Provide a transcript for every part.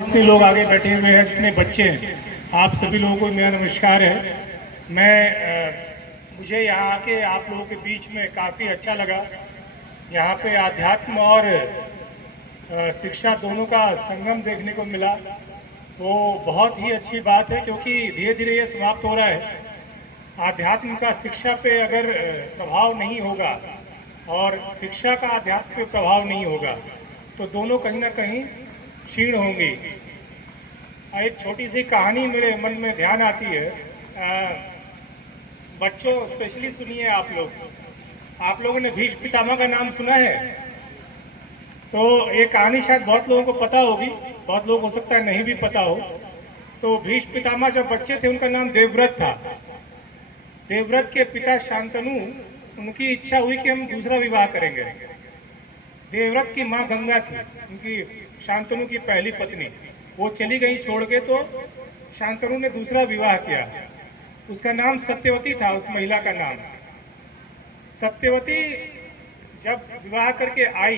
जितने लोग आगे बैठे हुए हैं, जितने बच्चे हैं, आप सभी लोगों को मेरा नमस्कार है। मुझे यहाँ आके आप लोगों के बीच में काफ़ी अच्छा लगा। यहाँ पे आध्यात्म और शिक्षा दोनों का संगम देखने को मिला, तो बहुत ही अच्छी बात है, क्योंकि धीरे धीरे ये समाप्त हो रहा है। आध्यात्म का शिक्षा पे अगर प्रभाव नहीं होगा और शिक्षा का आध्यात्म पे प्रभाव नहीं होगा, तो दोनों कहीं ना कहीं क्षीण होंगी। एक छोटी सी कहानी मेरे मन में ध्यान आती है। बच्चों स्पेशली सुनिए, आप लोगों ने भीष्म पितामह का नाम सुना है? तो ये कहानी शायद बहुत लोगों को पता होगी, बहुत लोग हो सकता है नहीं भी पता हो। तो भीष्म पितामह जब बच्चे थे, उनका नाम देवव्रत था। देवव्रत के पिता शांतनु, उनकी इच्छा हुई कि हम दूसरा विवाह करेंगे। देवव्रत की माँ गंगा थी, उनकी शांतनु की पहली पत्नी। वो चली गई छोड़ के, तो शांतनु ने दूसरा विवाह किया। उसका नाम सत्यवती था, उस महिला का नाम। सत्यवती जब विवाह करके आई,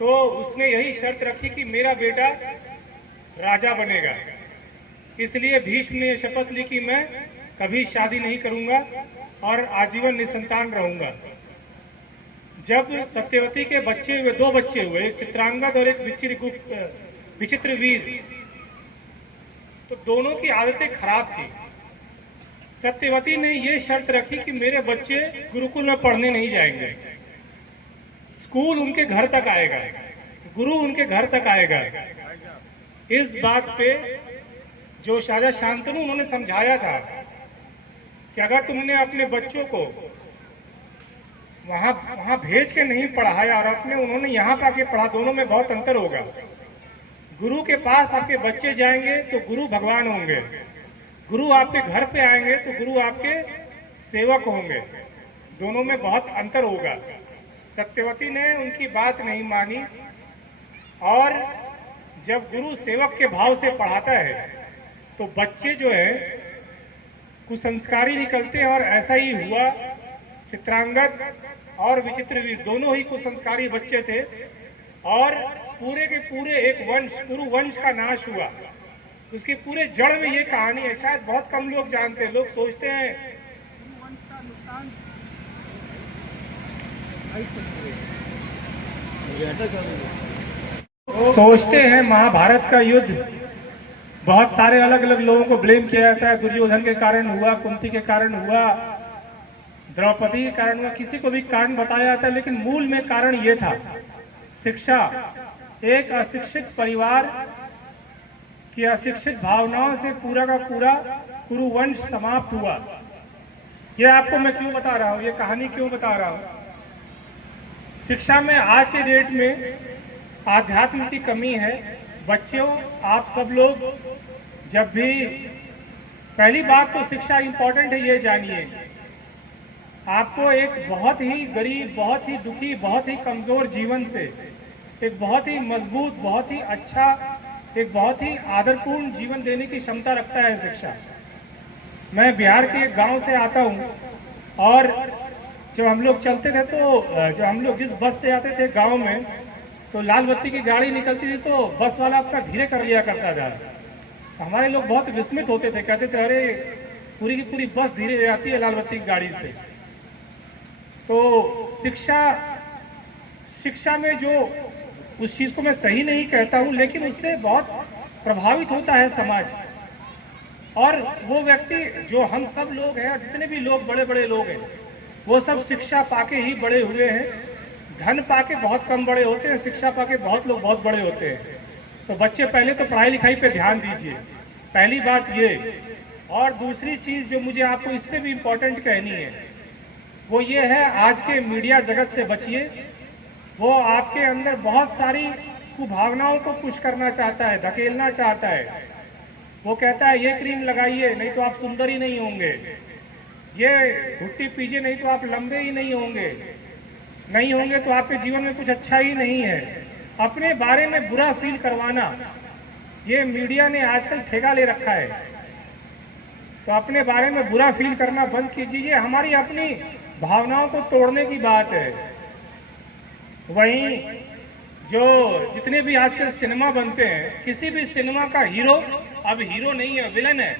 तो उसने यही शर्त रखी कि मेरा बेटा राजा बनेगा। इसलिए भीष्म ने शपथ ली कि मैं कभी शादी नहीं करूंगा और आजीवन निसंतान रहूंगा। जब सत्यवती के बच्चे हुए, दो बच्चे हुए, एक चित्रांगद और एक विचित्रवीर, तो दोनों की आदतें खराब थी। सत्यवती ने ये शर्त रखी कि मेरे बच्चे गुरुकुल में पढ़ने नहीं जाएंगे, स्कूल उनके घर तक आएगा, गुरु उनके घर तक आएगा। इस बात पे जो राजा शांतनु, उन्होंने समझाया था कि अगर तुमने अपने बच्चों को वहां भेज के नहीं पढ़ाया और उन्होंने यहाँ पे आके पढ़ा, दोनों में बहुत अंतर होगा। गुरु के पास आपके बच्चे जाएंगे तो गुरु भगवान होंगे, गुरु आपके घर पे आएंगे तो गुरु आपके सेवक होंगे, दोनों में बहुत अंतर होगा। सत्यवती ने उनकी बात नहीं मानी, और जब गुरु सेवक के भाव से पढ़ाता है तो बच्चे जो है कुसंस्कारी निकलते हैं, और ऐसा ही हुआ। चित्रांगद और विचित्रवीर दोनों ही कुसंस्कारी बच्चे थे, और पूरे के पूरे एक वंश, कुरु वंश का नाश हुआ। उसके पूरे जड़ में ये कहानी है। शायद बहुत कम लोग जानते हैं, लोग सोचते हैं कुरु वंश का नुकसान, सोचते हैं महाभारत का युद्ध बहुत सारे अलग अलग लोगों को ब्लेम किया जाता है। दुर्योधन के कारण हुआ, कुंती के कारण हुआ, द्रौपदी के कारण हुआ, किसी को भी कारण बताया जाता है, लेकिन मूल में कारण ये था, शिक्षा। एक अशिक्षित परिवार की अशिक्षित भावनाओं से पूरा का पूरा कुरुवंश समाप्त हुआ। ये आपको मैं क्यों बता रहा हूँ, ये कहानी क्यों बता रहा हूँ? शिक्षा में आज के डेट में आध्यात्म की कमी है। बच्चों, आप सब लोग जब भी, पहली बात तो शिक्षा इंपॉर्टेंट है, ये जानिए। आपको एक बहुत ही गरीब, बहुत ही दुखी, बहुत ही कमजोर जीवन से एक बहुत ही मजबूत, बहुत ही अच्छा, एक बहुत ही आदरपूर्ण जीवन देने की क्षमता रखता है शिक्षा। मैं बिहार के एक गांव से आता हूं, और जब हम लोग चलते थे, तो जब हम लोग जिस बस से आते थे गांव में, तो लाल बत्ती की गाड़ी निकलती थी तो बस वाला अपना धीरे कर लिया करता था। हमारे लोग बहुत विस्मित होते थे, कहते थे अरे पूरी की पूरी बस धीरे आती है लाल बत्ती की गाड़ी से। तो शिक्षा में जो, उस चीज को मैं सही नहीं कहता हूं, लेकिन उससे बहुत प्रभावित होता है समाज। और वो व्यक्ति जो हम सब लोग हैं, जितने भी लोग बड़े बड़े लोग हैं, वो सब शिक्षा पाके ही बड़े हुए हैं। धन पाके बहुत कम बड़े होते हैं, शिक्षा पाके बहुत लोग बहुत बड़े होते हैं। तो बच्चे पहले तो पढ़ाई लिखाई पे ध्यान दीजिए, पहली बात ये। और दूसरी चीज जो मुझे आपको इससे भी इम्पोर्टेंट कहनी है, वो ये है, आज के मीडिया जगत से बचिए। वो आपके अंदर बहुत सारी कुभावनाओं को पुश करना चाहता है, धकेलना चाहता है। वो कहता है ये क्रीम लगाइए, नहीं तो आप सुंदर ही नहीं होंगे, ये घुट्टी पीजिए, नहीं तो आप लंबे ही नहीं होंगे तो आपके जीवन में कुछ अच्छा ही नहीं है। अपने बारे में बुरा फील करवाना, ये मीडिया ने आजकल ठेका ले रखा है। तो अपने बारे में बुरा फील करना बंद कीजिए। हमारी अपनी भावनाओं को तोड़ने की बात है। वहीं जो जितने भी आजकल सिनेमा बनते हैं, किसी भी सिनेमा का हीरो अब हीरो नहीं है, विलन है।